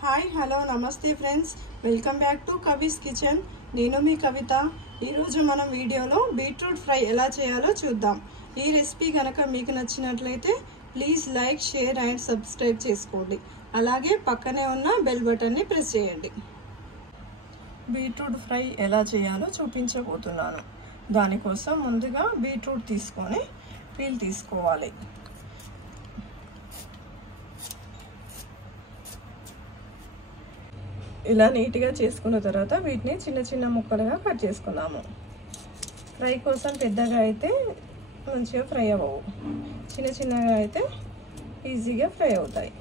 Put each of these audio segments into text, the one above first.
Hi hello నమస్తే friends, welcome back to కవిస్ kitchen. నేను మీ కవిత. ఈరోజు మనం వీడియోలో బీట్రూట్ ఫ్రై ఎలా చేయాలో చూద్దాం. ఈ రెసిపీ కనుక మీకు నచ్చినట్లయితే please like, share and subscribe చేసుకోండి. అలాగే పక్కనే ఉన్న బెల్ బటన్ని ప్రెస్ చేయండి. బీట్రూట్ ఫ్రై ఎలా చేయాలో చూపించబోతున్నాను. దానికోసం ముందుగా బీట్రూట్ తీసుకొని పీల్ తీసుకోవాలి. ఇలా నీట్గా చేసుకున్న తర్వాత వీటిని చిన్న చిన్న ముక్కలుగా కట్ చేసుకున్నాము. ఫ్రై కోసం పెద్దగా అయితే మంచిగా ఫ్రై అవ్వవు, చిన్న చిన్నగా అయితే ఈజీగా ఫ్రై అవుతాయి.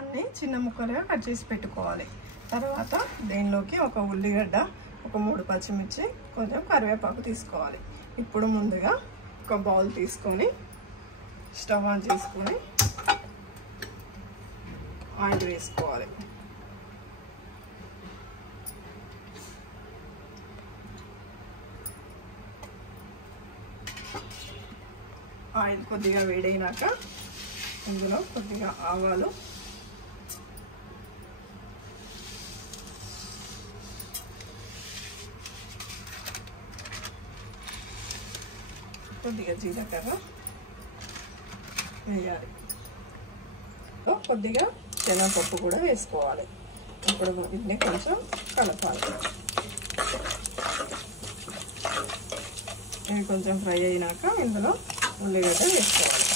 అన్నీ చిన్న ముక్కలుగా కట్ చేసి పెట్టుకోవాలి. తర్వాత దీనిలోకి ఒక ఉల్లిగడ్డ, ఒక 3 పచ్చిమిర్చి, కొంచెం కరివేపాకు తీసుకోవాలి. ఇప్పుడు ముందుగా ఒక బౌల్ తీసుకొని స్టవ్ ఆన్ చేసుకొని ఆయిల్ వేసుకోవాలి. ఆయిల్ కొద్దిగా వేడైనాక ఇందులో కొద్దిగా ఆవాలు, కొద్దిగా జీలకర్ర వేయాలి. కొద్దిగా శనగపప్పు కూడా వేసుకోవాలి. ఇప్పుడు వీటిని కొంచెం కలపాలి. ఇవి కొంచెం ఫ్రై అయినాక ఇందులో ఉల్లిగడ్డ వేసుకోవాలి.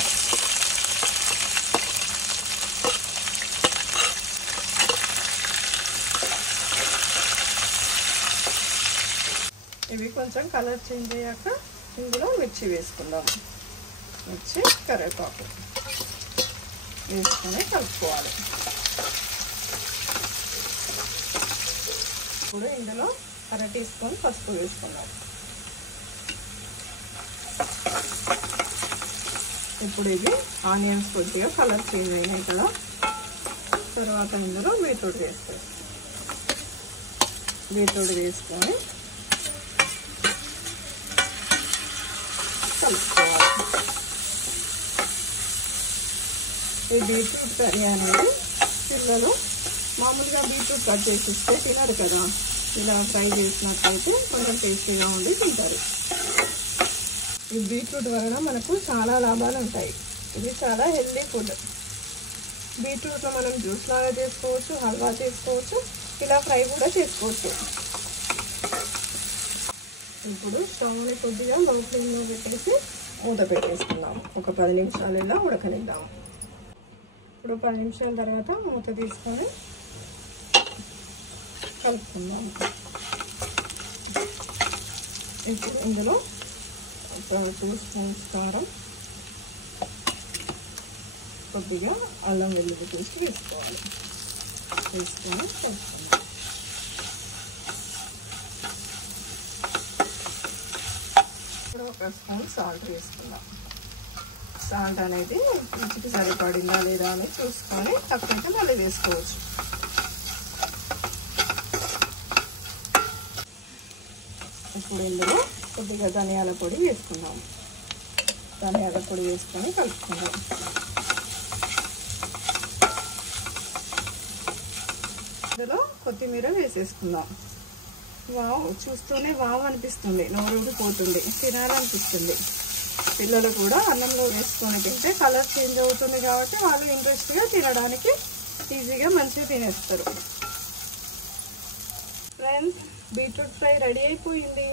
ఇవి కొంచెం కలర్ చేంజ్ అయ్యాక ఇందులో మిర్చి వేసుకుందాం. మిర్చి, కరివేపాకు వేసుకొని కలుపుకోవాలి. ఇప్పుడు ఇందులో 1/2 టీ స్పూన్ పసుపు వేసుకుందాం. ఇప్పుడు ఇది ఆనియన్స్ కొద్దిగా కలర్ చేంజ్ అయినాయి కదా, తర్వాత ఇందులో బీట్రూట్ వేసుకొని కలుపుకోవాలి. ఈ బీట్రూట్ కర్రీ అనేది పిల్లలు మామూలుగా బీట్రూట్ కట్ చేసి ఇస్తే తినరు కదా, ఇలా ఫ్రై చేసినట్లయితే కొంచెం టేస్టీగా ఉండి తింటారు. ఈ బీట్రూట్ వలన మనకు చాలా లాభాలు ఉంటాయి. ఇది చాలా హెల్దీ ఫుడ్. బీట్రూట్లో మనం జ్యూస్ లాగా చేసుకోవచ్చు, హల్వా చేసుకోవచ్చు, ఇలా ఫ్రై కూడా చేసుకోవచ్చు. ఇప్పుడు స్టవ్ని కొద్దిగా లో ఫ్లేమ్లో పెట్టేసి మూత పెట్టేసుకుందాం. ఒక 10 నిమిషాలు ఇలా ఉడకనిద్దాం. ఇప్పుడు 10 నిమిషాల తర్వాత మూత తీసుకొని కలుపుకుందాం. ఇప్పుడు ఇందులో ఒక 2 స్పూన్స్ కారం, కొద్దిగా అల్లం వెల్లుల్లి పేస్ట్ వేసుకొని కలుపుకుందాం. ఇప్పుడు 1 స్పూన్ సాల్ట్ వేసుకుందాం. సాల్ట్ అనేది రుచికి సరిపడిందా లేదా అని చూసుకొని తక్కువైతే మళ్ళీ వేసుకోవచ్చు. ఇప్పుడు ఇందులో కొద్దిగా ధనియాల పొడి వేసుకుందాం. ధనియాల పొడి వేసుకొని కలుపుకుందాం. ఇందులో కొత్తిమీర వేసేసుకుందాం. వావ్, చూస్తూనే వావ్ అనిపిస్తుంది, నోరూరిపోతుంది, తినాలనిపిస్తుంది. పిల్లలు కూడా అన్నంలో వేసుకొని తింటే కలర్ చేంజ్ అవుతుంది కాబట్టి వాళ్ళు ఇంట్రెస్ట్గా తినడానికి ఈజీగా మంచిగా తినేస్తారు. ఫ్రెండ్స్, బీట్రూట్ ఫ్రై రెడీ అయిపోయింది.